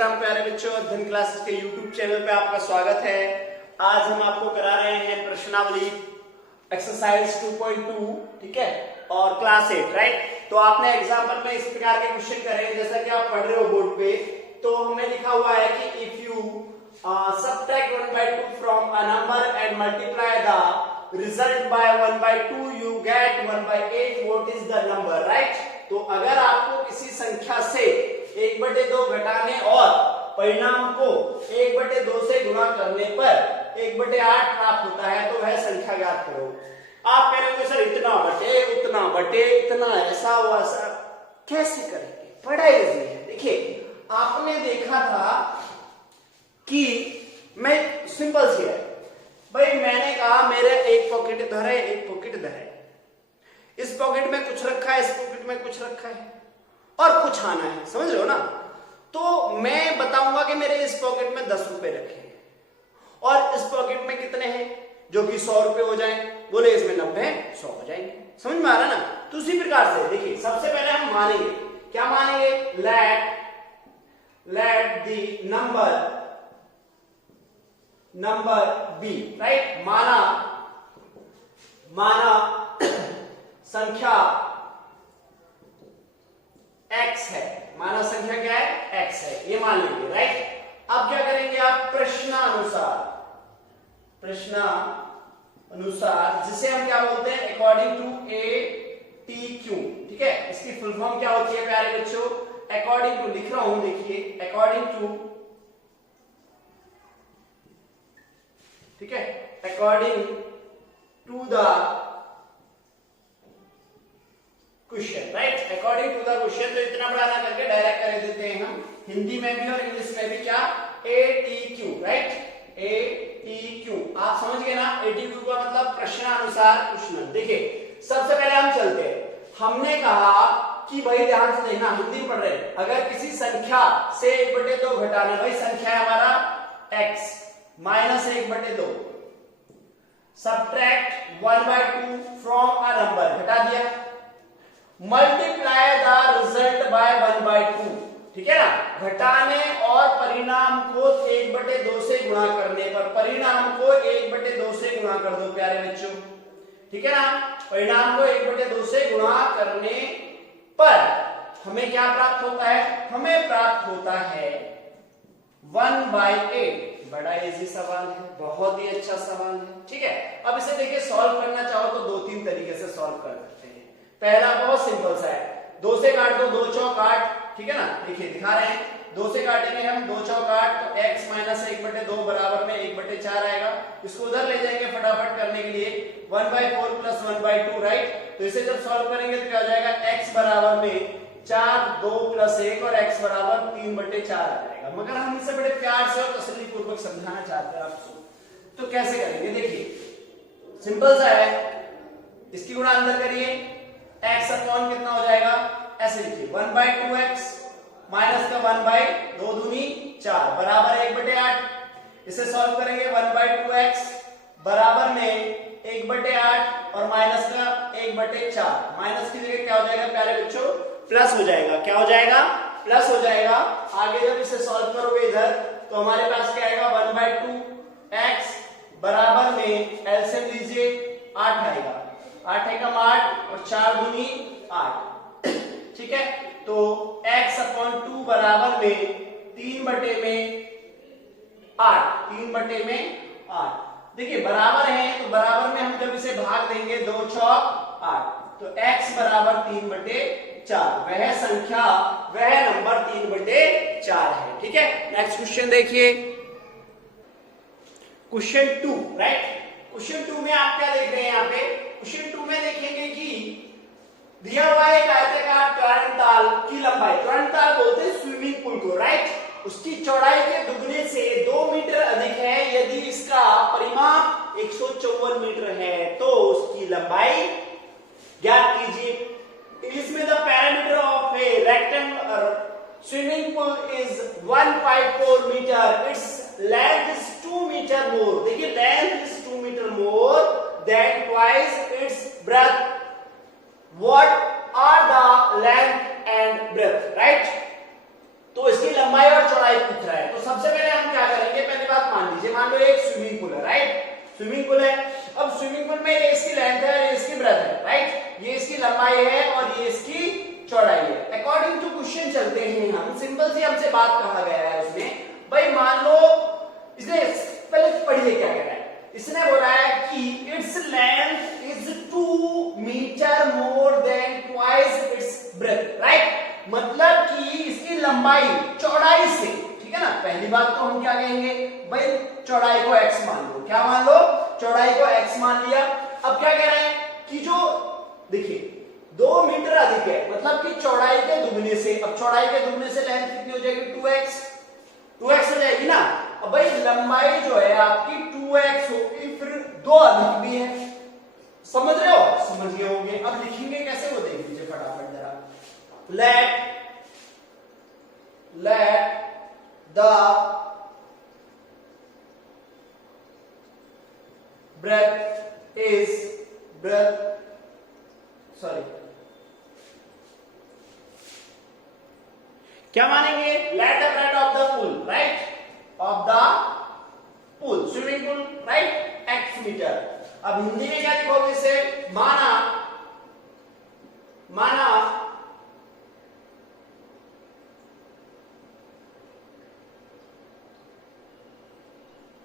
राम प्यारे बच्चों, अध्ययन क्लासेस के YouTube चैनल पे आपका स्वागत है। आज हम आपको करा रहे हैं प्रश्नावली एक्सरसाइज 2.2, ठीक है, और क्लास 8, राइट। तो आपने एग्जाम्पल में इस प्रकार के क्वेश्चन करे, जैसा कि आप पढ़ रहे हो बोर्ड पे। तो हमें लिखा हुआ है कि if you subtract 1/2 from a number and multiply the result by 1/2 you get 1/8, what is the number, right। तो अगर आपको किसी संख्या से 1/2 घटाने और परिणाम को 1/2 से गुणा करने पर 1/8 प्राप्त होता है, तो वह संख्या ज्ञात करो। आप कह रहे हो सर इतना बटे उतना बटे इतना ऐसा हुआ सर, कैसे करेंगे? बड़ा इजी है। देखिए, आपने देखा था कि मैं सिंपल सी है भाई, मैंने कहा मेरे एक पॉकेट इधर है एक पॉकेट इधर है, इस पॉकेट में कुछ रखा है इस पॉकेट में कुछ रखा है और कुछ आना है, समझ रहे हो ना। तो मैं बताऊंगा कि मेरे इस पॉकेट में 10 रुपए रखे हैं और इस पॉकेट में कितने हैं जो कि 100 रुपए हो जाए, बोले इसमें 90 100 हो जाएंगे। समझ में आ रहा ना। तो उसी प्रकार से देखिए, सबसे पहले हम मानेंगे, क्या मानेंगे? Let the number be, right. माना संख्या x है, माना संख्या क्या है? x है, ये मान लेंगे, राइट। अब क्या करेंगे आप? प्रश्नानुसार, जिसे हम क्या बोलते हैं? अकॉर्डिंग टू ATQ, ठीक है। इसकी फुल फॉर्म क्या होती है प्यारे बच्चों? अकॉर्डिंग टू, लिख रहा हूं, देखिए, अकॉर्डिंग टू, ठीक है, according to the question, right. According to the question. तो इतना बड़ा ना करके डायरेक्ट कर देते हैं हम, हिंदी में भी और इंग्लिश में भी, क्या? ATQ, right. ATQ आप समझ गए ना। ATQ का मतलब प्रश्नानुसार क्वेश्चन। देखिए, सबसे पहले हम चलते हैं। हमने कहा कि भाई ध्यान से देखना, हिंदी पढ़ रहे हैं, अगर किसी संख्या से 1/2 घटाना, भाई संख्या है हमारा x minus 1/2, subtract 1/2 from a number, घटा दिया, मल्टीप्लाई द रिजल्ट बाय 1/2, ठीक है ना। घटाने और परिणाम को 1/2 से गुणा करने पर, परिणाम को 1/2 से गुणा कर दो प्यारे बच्चों, ठीक है ना। परिणाम को 1/2 से गुणा करने पर हमें क्या प्राप्त होता है? हमें प्राप्त होता है 1/8। बड़ा इजी सवाल है, बहुत ही अच्छा सवाल है, ठीक है। अब इसे देखिए, सॉल्व करना चाहो तो 2-3 तरीके से सॉल्व कर सकते हैं। पहला बहुत सिंपल सा है, 2 से काट दो, 2 चौक 8, ठीक है ना। देखिए दिखा रहे हैं, 2 से काटेंगे हम, 2 चौक 8, तो x माइनस 1/2 बराबर में 1/4 आएगा। इसको उधर ले जाएंगे फटाफट करने के लिए, 1/4 प्लस 1/2, राइट। तो इसे जब सॉल्व करेंगे तो क्या हो जाएगा? x बराबर में 4, 2 प्लस 1 और x बराबर 3/4 आ जाएगा। मगर हम इसे बड़े प्यार से और तसल्ली पूर्वक समझाना चाहते हैं आपको, तो कैसे करेंगे? देखिए, सिंपल सा है, इसकी गुणा अंदर करिए, x अपॉन कितना हो जाएगा? ऐसे लिखिए, 1/2x माइनस का 1/2 दूनी 4 बराबर 1/8। इसे सॉल्व करेंगे, 1/2x बराबर में 1/8 और माइनस का 1/4, माइनस की जगह क्या हो जाएगा प्यारे बच्चों? प्लस हो जाएगा। क्या हो जाएगा? प्लस हो जाएगा। आगे जब इसे सॉल्व करोगे इधर, तो हमारे पास क्या आएगा? 1/2x बराबर में एलसीएम लीजिए 8 आएगा, 8 एकम 8 और 4 दूनी 8, ठीक है। तो x अपॉन 2 बराबर में 3/8। देखिए बराबर है, तो बराबर में हम जब इसे भाग देंगे, 2 चौक 8, तो x बराबर 3/4, वह संख्या, वह नंबर 3/4 है, ठीक है। नेक्स्ट क्वेश्चन देखिए, क्वेश्चन 2, राइट। क्वेश्चन 2 में आप क्या देख रहे हैं? यहाँ पे क्वेश्चन 2 में देखेंगे कि दिया हुआ एक आयताकार तरणताल की लंबाई, तरणताल बोलते हैं स्विमिंग पूल को, राइट। उसकी चौड़ाई के दुगने से 2 मीटर अधिक है। यदि इसका परिमाप 154 मीटर है, तो उसकी लंबाई ज्ञात कीजिए। इंग्लिश में the perimeter of a rectangular swimming pool is 154 metre, its length is 2 metre more. देखिए, length is 2 metre more than twice its breadth. What are the length and breadth, right? तो इसकी लंबाई और चौड़ाई पूछ रहा है। तो सबसे पहले हम क्या करेंगे, पहली बात मान लीजिए, मान लो एक स्विमिंग पूल है, राइट, स्विमिंग पूल है। अब स्विमिंग पूल में ये इसकी लेंथ है, ये इसकी ब्रेथ है, राइट, ये इसकी लंबाई है और ये इसकी चौड़ाई है। अकॉर्डिंग टू क्वेश्चन चलते हैं हम, सिंपल सी हमसे बात कहा गया है उसमें, भाई मान लो इसने, पहले पढ़िए क्या कह रहा है, इसने बोला है कि its length is 2 metre more than twice its breadth, right, मतलब कि इसकी लंबाई चौड़ाई से, ठीक है ना। पहली बात तो हम क्या कहेंगे, भाई चौड़ाई को x मान लो, क्या मान लो, चौड़ाई को x मान लिया। अब क्या कह रहे हैं कि जो देखिए 2 मीटर अधिक है, मतलब कि चौड़ाई के दुगने से, अब चौड़ाई के दुगने से लेंथ कितनी हो जाएगी, 2x हो जाएगी ना। अब भाई लंबाई जो है आपकी 2x होगी, फिर 2 अधिक भी है, समझ रहे हो, समझ गए होंगे। अब लिखेंगे कैसे वो देख लीजिए फटाफट जरा, let the क्या मानेंगे, let the breadth of the pool, right, of the pool, swimming pool, right, x metre. अब हिंदी में क्या लिखोगे इसे, माना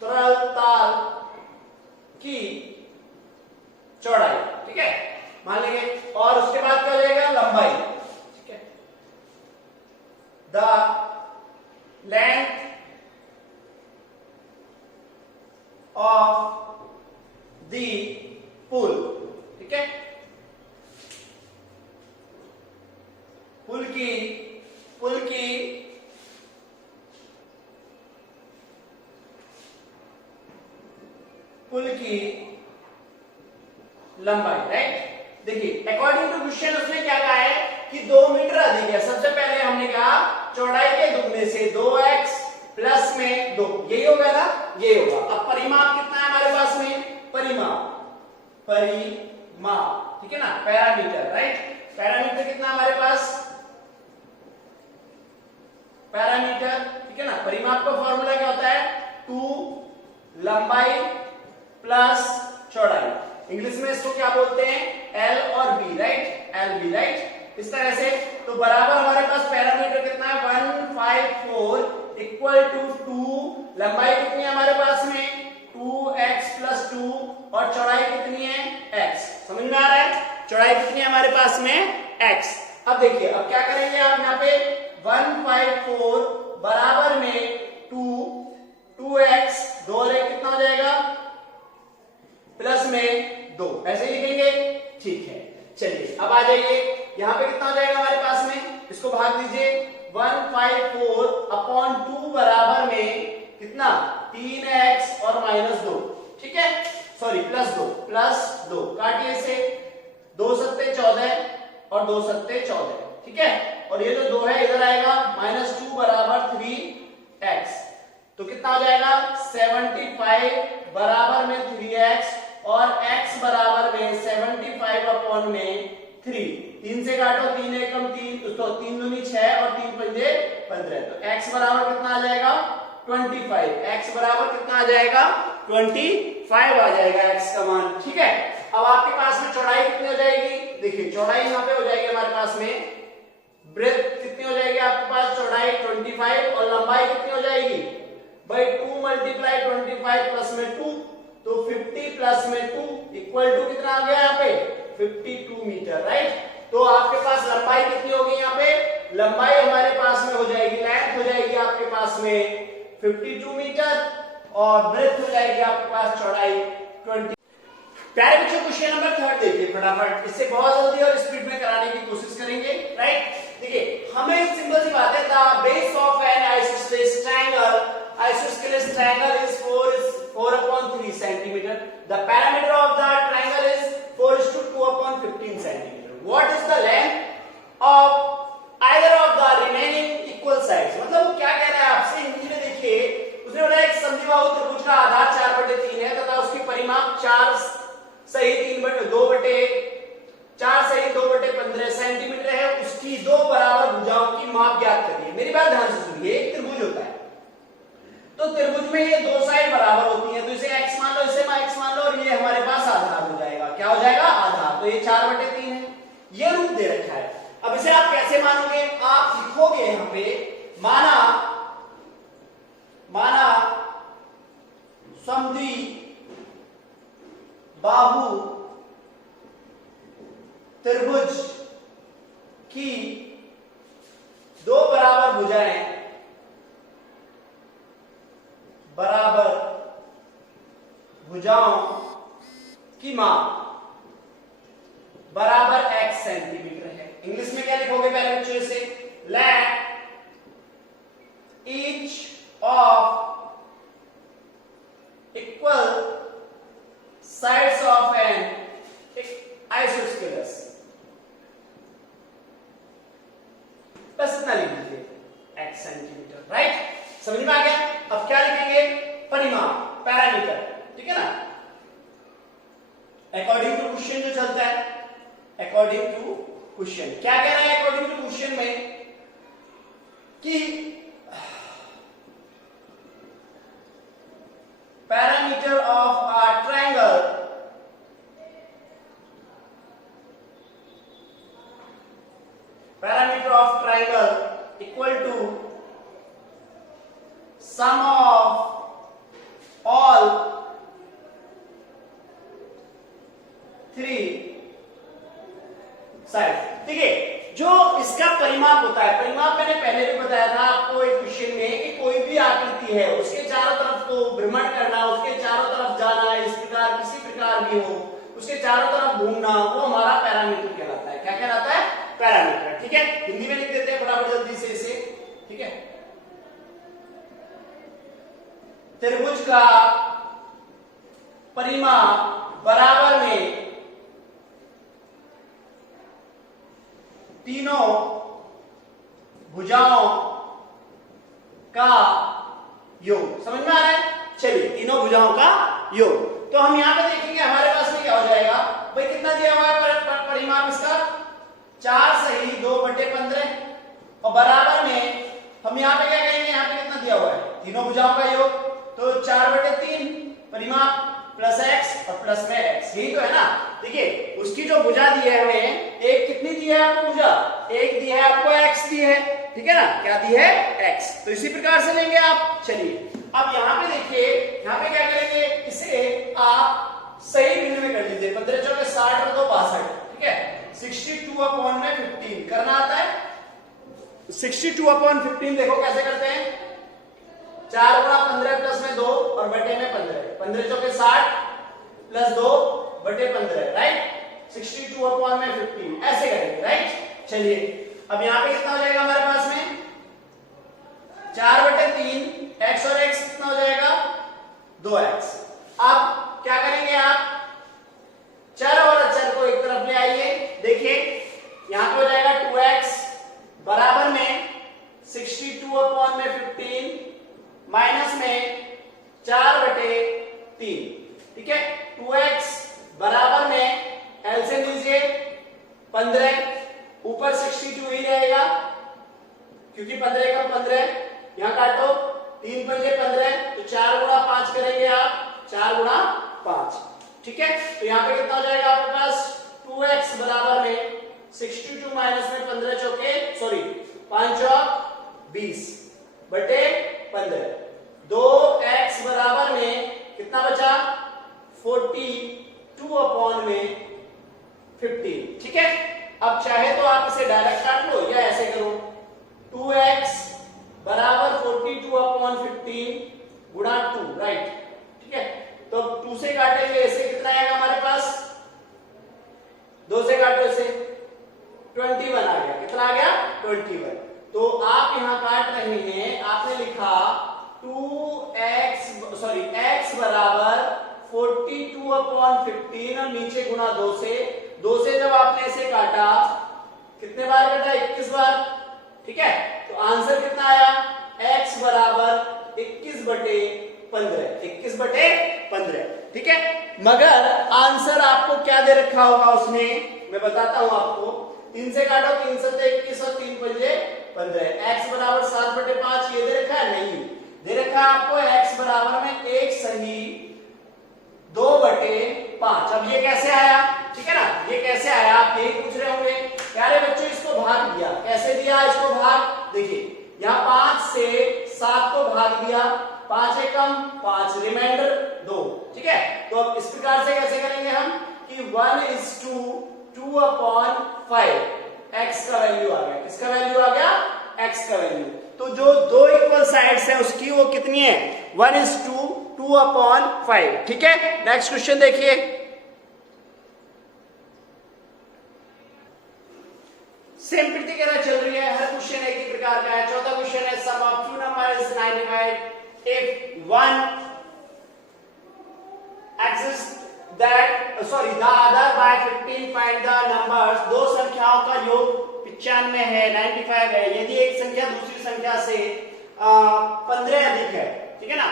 तरल ताल की चौड़ाई, ठीक है, मान लेंगे, और उसके बाद क्या हो जाएगा, लंबाई, ठीक है, द लेंथ ऑफ द पुल, ठीक है, पुल की लंबाई, राइट। देखिए अकॉर्डिंग टू क्वेश्चन उसने क्या कहा है कि 2 मीटर अधिक है। सबसे पहले हमने कहा चौड़ाई के दुगने से 2x प्लस में 2, यही होगा ना, ये होगा। अब परिमाप कितना है हमारे पास में, परिमाप, ठीक है ना, पैरामीटर, राइट, पैरामीटर कितना हमारे पास, पैरामीटर, ठीक है ना। परिमाप का फॉर्मूला क्या होता है, 2 लंबाई प्लस चौड़ाई, इंग्लिश में इसको क्या बोलते हैं, L और B, राइट, LB, राइट, इस तरह से। तो बराबर हमारे पास पैरामीटर कितना है, 154 इक्वल टू 2, लंबाई कितनी है हमारे पास में, 2x प्लस 2, और चौड़ाई कितनी है, x, समझ में आ रहा है, चौड़ाई कितनी है हमारे पास में, x। अब देखिए अब क्या करेंगे आप यहाँ पे, 154 बराबर में 2x, 2 और 1 कितना हो जाएगा, प्लस में 2, ऐसे लिखेंगे, ठीक है। चलिए अब आ जाइए, यहां पे कितना हो जाएगा हमारे पास में, इसको भाग दीजिए, 154 अपॉन 2 बराबर में कितना, 3x और -2, ठीक है, सॉरी प्लस 2 काटिए इसे, 2 सत्ते 14 और 2 सत्ते 14, ठीक है, और ये जो 2 है इधर आएगा, -2 बराबर 3x, तो कितना हो जाएगा, 75 बराबर में 3x और x बराबर में 75 अपॉन में 3, 3 से काटो, 3 एकम 3, तो 3 दूनी 6 और 3 पंजे 15, तो x बराबर कितना आ जाएगा, 25, x बराबर कितना आ जाएगा, 25 आ जाएगा x का मान, ठीक है। अब आपके पास में चौड़ाई कितनी हो जाएगी, देखिए चौड़ाई यहाँ पे हो जाएगी हमारे पास में, ब्रेथ कितनी हो जाएगी आपके पास, चौड़ाई 25 और लंबाई कितनी हो जाएगी भाई, 2 मल्टीप्लाई 25 प्लस में 2, तो 50 प्लस में 2 इक्वल टू कितना आ गया यहाँ पे, 52 मीटर, राइट। तो आपके पास लंबाई कितनी होगी यहाँ पे, लंबाई हमारे पास में हो जाएगी, लेंथ हो जाएगी आपके पास में 52 मीटर और ब्रेथ हो जाएगी आपके पास चौड़ाई 20। प्यारे बच्चों क्वेश्चन नंबर 3 देखिए फटाफट, इससे बहुत जल्दी और स्पीड में कराने की कोशिश करेंगे, राइट। देखिए हमें सिंपल सी बात है, the base of an isosceles triangle is 4/3 centimeter. The parameter of the triangle is 4:2/15 centimeter. What is the length of either of the remaining equal sides? मतलब क्या कह रहा है आपसे हिंदी में, देखिए उसने बोला एक समद्विबाहु त्रिभुज का आधार 4/3 है तथा उसकी परिमाप 4 सही 2/15 सेंटीमीटर है, उसकी 2 बराबर भुजाओं की माप ज्ञात करिए। मेरी बात ध्यान से सुनिए, है, एक त्रिभुज होता है। तो त्रिभुज में ये दो साइड बराबर होती है, तो इसे x मान लो, इसे x मान लो, और ये हमारे पास आधार हो जाएगा। क्या हो जाएगा? आधार। तो ये 4/3 है, ये रूप दे रखा है। अब इसे आप कैसे मानोगे? आप लिखोगे यहां पे माना समद्वि बाहु त्रिभुज की दो बराबर भुजाएं बराबर भुजाओं की माप बराबर x सेंटीमीटर है। इंग्लिश में क्या लिखोगे पहले बच्चों से? Let each of equal sides of an isosceles. बस इतना लिख दीजिए, x सेंटीमीटर। राइट, समझ में आ गया? अब क्या लिखेंगे? परिमाप, पैरामीटर। ठीक है ना? अकॉर्डिंग टू क्वेश्चन जो चलता है, अकॉर्डिंग टू क्वेश्चन क्या कह रहा है? अकॉर्डिंग टू क्वेश्चन में कि parameter of a triangle equal to sum of all three side. ठीक है, जो इसका परिमाप होता है, परिमाप मैंने पहले भी बताया था आपको एक क्वेश्चन में कि कोई भी आकृति है उसके चारों तरफ को भ्रमण करना, उसके चारों तरफ जाना, इस प्रकार किसी प्रकार भी हो, उसके चारों तरफ घूमना, वो हमारा पैरामीटर कहलाता है। क्या कहलाता है? पैरामीटर। ठीक है, हिंदी में लिख देते हैं फटाफट जल्दी से इसे। ठीक है, त्रिभुज का परिमाप बराबर में तीनों भुजाओं का योग। समझ में आ रहा है? चलिए, तीनों भुजाओं का योग। तो हम यहां पे देखेंगे हमारे पास में क्या हो जाएगा भाई, कितना दिया हुआ है परिमाप इसका? 4 सही 2/15, और बराबर में हम यहाँ पे क्या करेंगे? यहाँ पे कितना दिया हुआ है? तीनों भुजाओं का योग, तो 4/3 परिमाप प्लस x और प्लस में x, यही तो है ना? देखिए, उसकी जो भुजा दी है हमें, एक कितनी दी है आपको भुजा? एक दी है आपको, x दी है। ठीक है ना? क्या दी है? x। तो इसी प्रकार से लेंगे आप। चलिए, अब यहाँ पे देखिए, यहाँ पे क्या करेंगे? इसे आप सही भिन्न में कर लीजिए। 15 चौके 60 और 2 62। ठीक है, 62/15 करना आता है। 62/15 देखो कैसे करते हैं? 4 गुणा 15 प्लस में 2 और बटे में 15। 15 चौके 60 प्लस 2 बटे 15। राइट, 62/15 ऐसे करेंगे। राइट, चलिए, अब यहाँ पे कितना हो जाएगा हमारे पास में? 4/3 x और x कितना हो जाएगा? 2x। अब क्या करेंगे आप? चर और अचर को एक तरफ ले आइए। देखिए, यहां पे हो जाएगा 2x बराबर में 62/15 माइनस में 4/3। ठीक है, 2x बराबर में एलसीएम लीजिए 15, ऊपर 62 ही रहेगा क्योंकि 15 का 15, यहां काटो 3 पंजे 15, तो 4 गुणा 5 करेंगे आप, 4 गुणा 5। ठीक है, तो यहाँ पे कितना हो जाएगा आपके पास? 2x बराबर में 62 माइनस में 15 चौके 5 चौक 20 बटे 15। 2x बराबर में कितना बचा? 42/15। ठीक है, अब चाहे तो आप इसे डायरेक्ट काट लो या ऐसे करो। 2x बराबर 42/15 गुणा 2। राइट, ठीक है, तो 2 से काटेंगे, ऐसे कितना आएगा हमारे पास? 2 से काटो इसे, 21 आ गया। कितना आ गया? 21। तो आप यहां काट रहे हैं, आपने लिखा x बराबर 42/15 और नीचे गुणा 2 से। 2 से जब आपने इसे काटा, कितने बार कटा? 21 बार। ठीक है, तो आंसर कितना आया? x बराबर 21/15। 21/15। ठीक है, मगर आंसर आपको क्या दे रखा होगा उसने? मैं बताता हूं आपको। 3 से काटो, 3 7 21 और 3 पंजे 15। x बराबर 7/5 ये दे रखा है? नहीं दे रखा है आपको। x बराबर में 1 सही 2/5। अब ये कैसे आया? ठीक है ना, ये कैसे आया आप यही पूछ रहे होंगे। प्यारे बच्चों इसको भाग दिया, कैसे दिया इसको भाग? देखिए यहाँ 5 से 7 को भाग दिया, 5 एकम 5 रिमाइंडर 2। ठीक है, तो अब इस प्रकार से कैसे करेंगे हम कि 1:2/5 x का वैल्यू आ गया। किसका वैल्यू आ गया? x का वैल्यू। तो जो दो इक्वल साइड्स हैं उसकी वो कितनी है? 1:2/5। ठीक है, नेक्स्ट क्वेश्चन देखिए। सेम प्रतिक्रिया चल रही है, हर क्वेश्चन एक ही प्रकार का है। चौथा क्वेश्चन है sum of two numbers 95 if one exists that the other by 15 find the numbers। दो संख्याओं का योग 95 है, 95 है, यदि एक संख्या दूसरी संख्या से 15 अधिक है। ठीक है ना,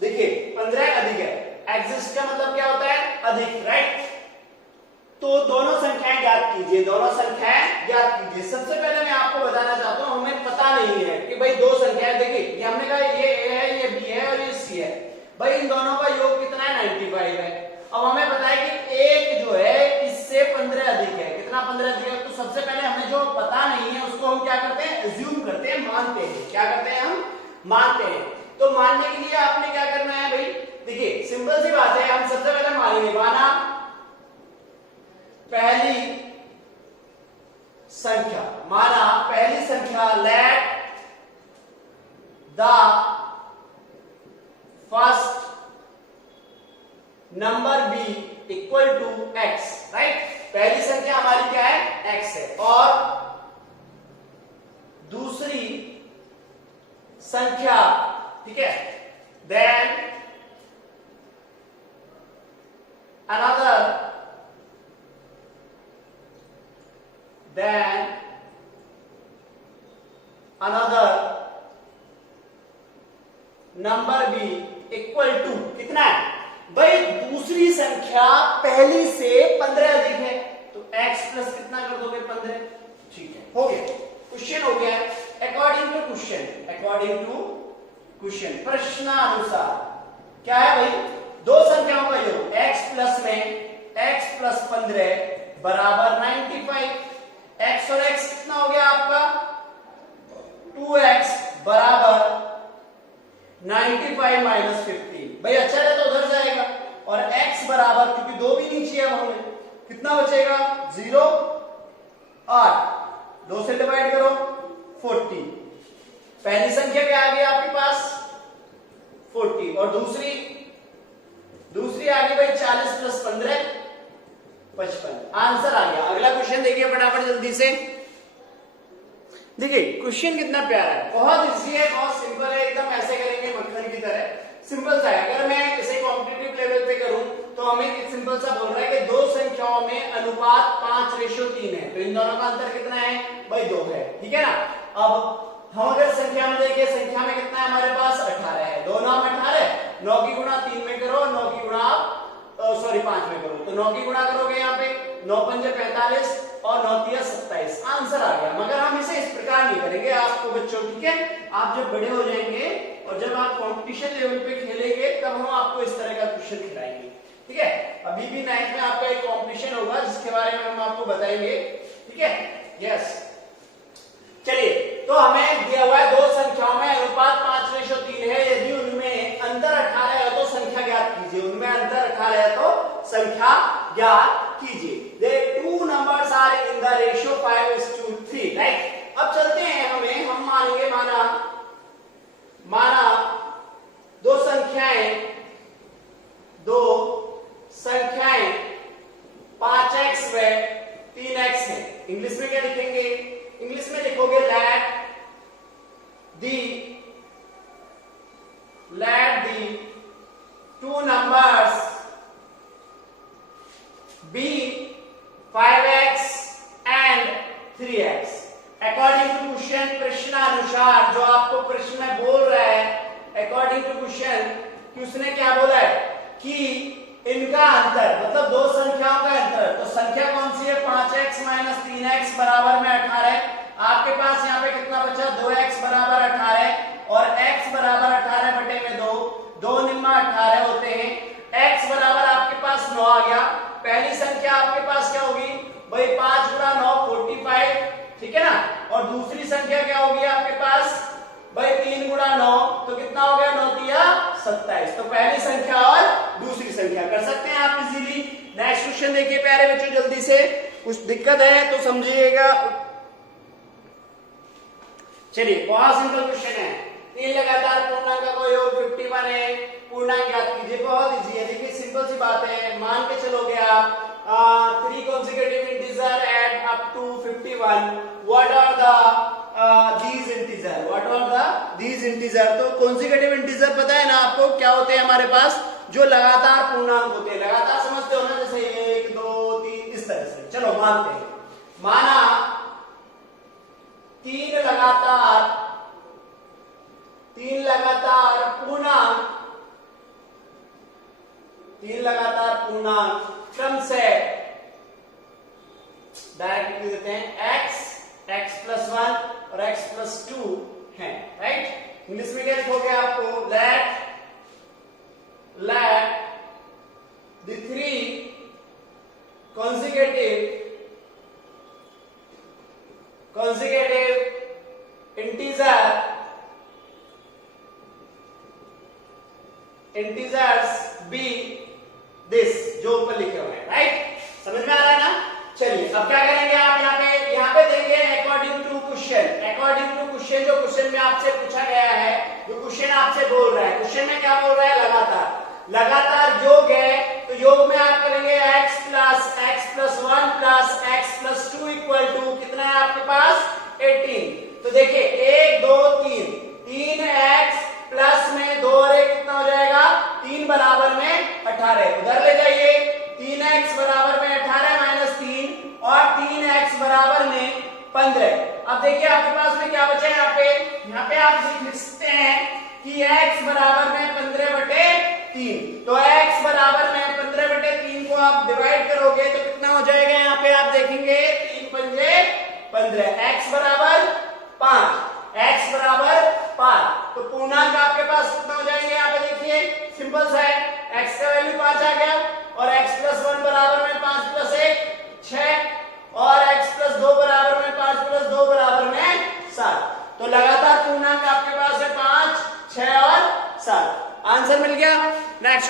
देखिए 15 अधिक है, exist का मतलब क्या होता है? अधिक, राइट। तो दोनों संख्याएं ज्ञात कीजिए, दोनों संख्याएं ज्ञात कीजिए। सबसे पहले मैं आपको बताना चाहता हूं, हमें पता नहीं है कि भाई दो संख्याएं, देखिए ये हमने कहा ये a है, ये b है और ये c है। भाई इन दोनों का योग कितना है? 95 है। अब हमें पता है कि एक जो है इससे 15 अधिक है। कितना 15 अधिक है? तो सबसे पहले हमें जो पता नहीं है उसको हम क्या करते हैं? अज्यूम करते हैं, मानते हैं। क्या करते हैं? हम मानते हैं। तो मानने के लिए आपने क्या करना है भाई? देखिए सिंपल सी बात है, हम सबसे पहले मानेंगे, माना पहली संख्या, माना पहली संख्या let the first number be equal to x, राइट। पहली संख्या हमारी क्या है? x है। और दूसरी संख्या, ठीक है, then another number be equal to कितना है? भाई दूसरी संख्या पहली से 15 अधिक है, तो x प्लस कितना कर दोगे? 15। ठीक है, हो गया, क्वेश्चन हो गया। अकॉर्डिंग टू क्वेश्चन, प्रश्नानुसार क्या है भाई? दो संख्याओं का योग x प्लस में x प्लस 15 बराबर 95। x और x कितना हो गया आपका? 2x बराबर 95 माइनस 15। भाई अच्छा है तो उधर जाएगा। और x बराबर, क्योंकि दो भी नीचे है, अब हमें कितना बचेगा? 0 8, 2 से डिवाइड करो 40। पहली संख्या क्या आ गई आपके पास? 40। और दूसरी आ गई भाई 40 प्लस 15 55। आंसर आ गया। अगला क्वेश्चन देखिए फटाफट जल्दी से। देखिए क्वेश्चन कितना प्यारा है, बहुत इजी है, बहुत सिंपल है, एकदम ऐसे करेंगे मक्खन की तरह, सिंपल सा है। अगर मैं इसे कॉम्पिटिटिव लेवल पे करूं तो हमें सिंपल सा बोल रहा है कि दो संख्याओं में अनुपात 5:3 है, तो इन दोनों का अंतर कितना है? भाई 2 है। ठीक है ना। अब हम अगर संख्या में देखिए, संख्या में कितना है हमारे पास? 18 है। 2 9 18, 9 की गुणा 3 में करो, 9 की गुणा 5 में करो, तो 9 की गुणा करोगे यहाँ पे 9 पंजे 45 और 9 तिया 27। आंसर आ गया। मगर हम इसे इस प्रकार नहीं करेंगे आपको बच्चों, ठीक है। आप जब बड़े हो जाएंगे और जब आप कंपटीशन लेवल पे खेलेंगे तब हम आपको इस तरह का क्वेश्चन खिलाएंगे, ठीक है। अभी भी 9th में आपका एक कंपटीशन होगा जिसके बारे में हम आपको बताएंगे, ठीक है। यस, चलिए, तो हमें दिया हुआ है दो संख्याओं में अनुपात 5:3 है, यदि उनमें अंतर 18 है तो संख्या ज्ञात कीजिए। उनमें अंतर 18 है तो संख्या ज्ञात कीजिए। The two numbers are in the ratio 5:3, right. अब चलते हैं, हम मानेंगे, माना दो संख्याएं 5x व 3x है। इंग्लिश में क्या लिखेंगे? इंग्लिश में लिखोगे let the two numbers be 5x and 3x। According to question, प्रश्नानुसार, जो आपको प्रश्न में बोल रहा है, अकॉर्डिंग टू क्वेश्चन कि उसने क्या बोला है कि इनका अंतर, मतलब दो संख्याओं का अंतर, तो संख्या कौन सी है? 5x माइनस 3x बराबर में 18 है। आपके पास यहाँ पे कितना बचा, 2x बराबर 18 और x बराबर 18 बटे में 2, 2 निम्मा 18 होते हैं। x बराबर आपके पास 9 आ गया। पहली संख्या आपके पास क्या होगी भाई, 5 गुणा 9 45, ठीक है ना। और दूसरी संख्या क्या होगी आपके पास भाई, 3 गुणा 9 तो कितना हो गया, 9 तिया 27। तो पहली संख्या और दूसरी संख्या कर सकते हैं आप इजीली। नेक्स्ट क्वेश्चन देखिए प्यारे बच्चों, जल्दी से, कुछ दिक्कत है तो समझिएगा। चलिए बहुत सिंपल क्वेश्चन है। 3 लगातार पूर्णांकों का योग 51 है, पूर्णांक ज्ञात कीजिए। बहुत इजी है, देखिए सिंपल सी बात है। मान के चलोगे आप 3 consecutive integer add up to 51. What are the these integer? What are the these integer? तो consecutive integer पता है ना आपको क्या होते हैं हमारे पास, जो लगातार पूर्णांक होते हैं। लगातार समझते हो ना, जैसे 1 2 3 इस तरह से। चलो मानते हैं, माना 3 लगातार पूर्णांक, 3 लगातार पूर्णांक क्रम से डायरेक्ट लिख देते हैं x, x plus 1 और x plus 2 है, राइट। इंग्लिश में क्या लिखोगे आपको, let the 3 consecutive integers be this, जो ऊपर लिखे हुए हैं, राइट। समझ में आ रहा है ना। चलिए अब क्या करेंगे आप, यहाँ पे देंगे अकॉर्डिंग टू क्वेश्चन। जो क्वेश्चन में आपसे पूछा गया है, जो क्वेश्चन आपसे बोल रहा है, क्वेश्चन में क्या बोल रहा है, लगातार योग है। तो योग में आप करेंगे x plus 1 plus x plus 2 equal to कितना है आपके पास, 18। तो देखिए 1 2 3, 3x प्लस में 2 और 1 कितना हो जाएगा, 3 बराबर में 18। उधर ले जाइए, 3x बराबर में 18 माइनस 3 और 3x बराबर में 15। अब देखिए आपके पास में क्या बचा है, यहाँ पे आप लिख सकते हैं कि x बराबर में 15 बटे 3। तो x बराबर में 15 बटे 3 को आप डिवाइड करोगे तो कितना हो जाएगा, यहाँ पे आप देखेंगे 3 पंजे 15, x बराबर 5, x बराबर 5। तो पूर्णांक आपके पास कितना हो जाएंगे, यहाँ पे देखिए सिंपल सा है, x का वैल्यू 5 आ गया और x प्लस 1 बराबर में 5 प्लस 1 6 और x प्लस 2 बराबर में 5 प्लस 2 बराबर में 7। तो लगातार पूर्णांक आपके पास है 5 6 और 7। आंसर मिल गया। Next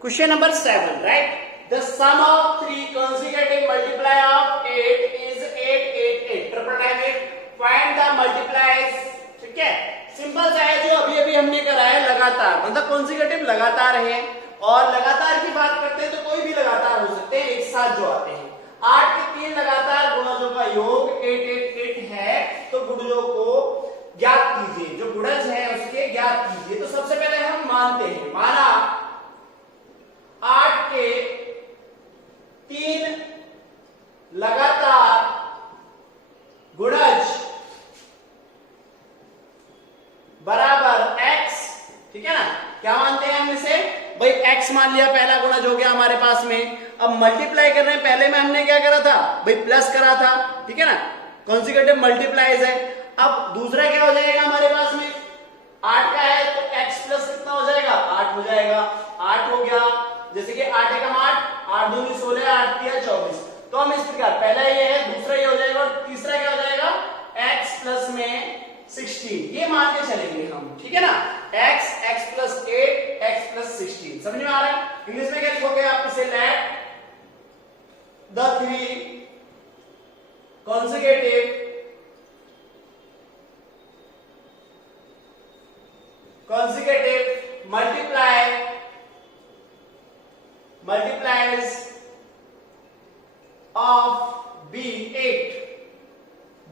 question number 7, right. The sum of 3 consecutive multiply of 8 is 888. Triple type 8. Find the multiplies. ठीक है, सिंपल सा है, जो अभी हमने करा है। लगातार मतलब consecutive लगातार है, और लगातार की बात करते हैं तो कोई भी लगातार हो सकते हैं, एक साथ जो आते हैं। 8 के 3 लगातार गुणजों का योग 888 है। तो गुणजों को ज्ञात कीजिए, जो गुणज है उसके ज्ञात कीजिए। तो सबसे पहले हम मानते हैं, माना 8 के 3 लगातार गुणज बराबर x, ठीक है ना। क्या मानते हैं हम इसे भाई, x मान लिया, पहला गुणज हो गया हमारे पास में। अब मल्टीप्लाई कर रहे हैं, पहले में हमने क्या करा था भाई, प्लस करा था, ठीक है ना, कॉन्सिक्यूटिव मल्टीप्लाइज है। अब दूसरा क्या हो जाएगा हमारे पास में, 8 का है तो x प्लस कितना हो जाएगा, 8 हो जाएगा। 8 हो गया, जैसे कि 8 एकम 8, 8 दूनी 16, 8 तिया 24। तो हम इस प्रकार, पहला ये है, दूसरा ये हो जाएगा, और तीसरा क्या हो जाएगा, x प्लस में 16, ये मान के चलेंगे हम, ठीक है ना। x प्लस 8, x प्लस 16, समझ में आ रहा है। इंग्लिश में क्या लिखोगे आप इसे, let the 3 consecutive multiplies of b8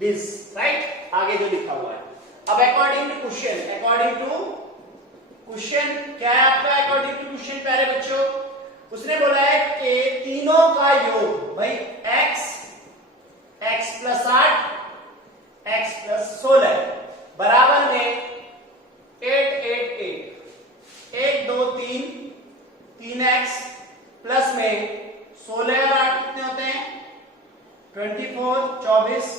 this, right। आगे जो लिखा हुआ है। अब अकॉर्डिंग टू क्वेश्चन क्या है आपका, अकॉर्डिंग टू क्वेश्चन प्यारे बच्चों, उसने बोला है कि तीनों का योग भाई x प्लस 8, x प्लस 16 बराबर में 888। 1 2 3, 3x प्लस में 16 और 8 कितने होते हैं, 24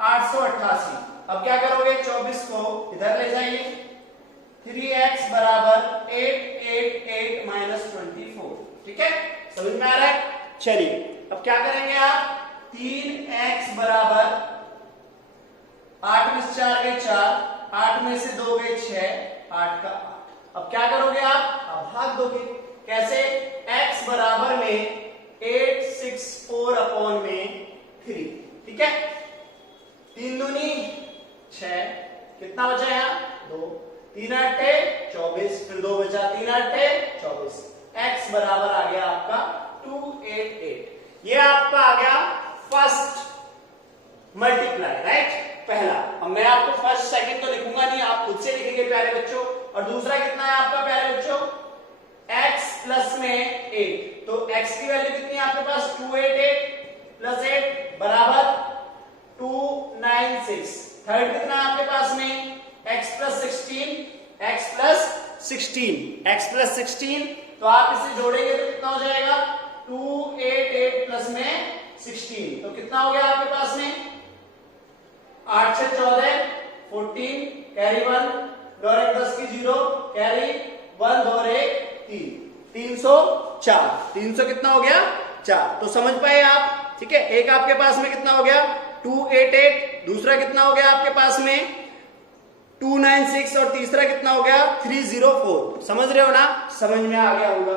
888। अब क्या करोगे, 24 को इधर ले जाइए, 3x बराबर 888 माइनस 24। ठीक है, समझ में आ रहा है? चलिए अब क्या करेंगे आप, 3x बराबर 8 में से 4 गए 4, 8 में से 2 गए 6, 8 का 8। अब क्या करोगे आप, अब भाग दोगे। कैसे, x बराबर में 864 अपॉन में 3। ठीक है, 3 दूनी 6, कितना बचा यहाँ 2, 3 8 24, फिर 2 बचा, 3 8 24। x बराबर आ गया आपका 288। ये आपका आ गया फर्स्ट मल्टीप्लाई, राइट, पहला। अब मैं आपको फर्स्ट सेकंड तो लिखूंगा नहीं, आप खुद से लिखेंगे प्यारे बच्चों। और दूसरा कितना है आपका प्यारे बच्चों, x प्लस में 8, तो x की वैल्यू कितनी है आपके पास, 288 प्लस 8 बराबर 296। थर्ड कितना है आपके पास में, x plus 16, x plus 16, x plus 16, तो आप इसे जोड़ेंगे तो कितना हो जाएगा, 288 प्लस में 16, तो कितना हो गया आपके पास में, 8 से 14 14, कैरी 1, और 10 की 0, कैरी 1 और 1 3, 304, 300 कितना हो गया 4। तो समझ पाए आप? ठीक है, एक आपके पास में कितना हो गया 288, दूसरा कितना हो गया आपके पास में 296, और तीसरा कितना हो गया 304। समझ रहे हो ना? समझ में आ गया होगा।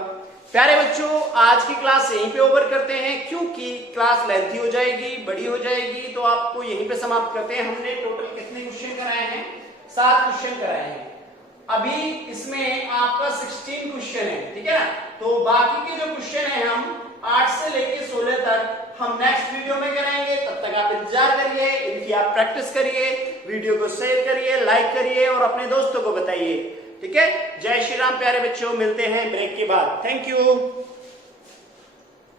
प्यारे बच्चों, आज की क्लास यहीं पे ओवर करते हैं, क्योंकि क्लास लेंथी हो जाएगी, बड़ी हो जाएगी, तो आपको यहीं पे समाप्त करते हैं। हमने टोटल कितने क्वेश्चन कराए हैं, 7 क्वेश्चन कराए हैं। अभी इसमें आपका 16 क्वेश्चन है, ठीक है ना? तो बाकी के जो क्वेश्चन है हम 8 से लेके 16 तक हम नेक्स्ट वीडियो में कराएंगे। तब तक आप इंतजार करिए, इनकी आप प्रैक्टिस करिए, वीडियो को शेयर करिए, लाइक करिए और अपने दोस्तों को बताइए। ठीक है, जय श्री राम प्यारे बच्चों, मिलते हैं ब्रेक के बाद। Thank you.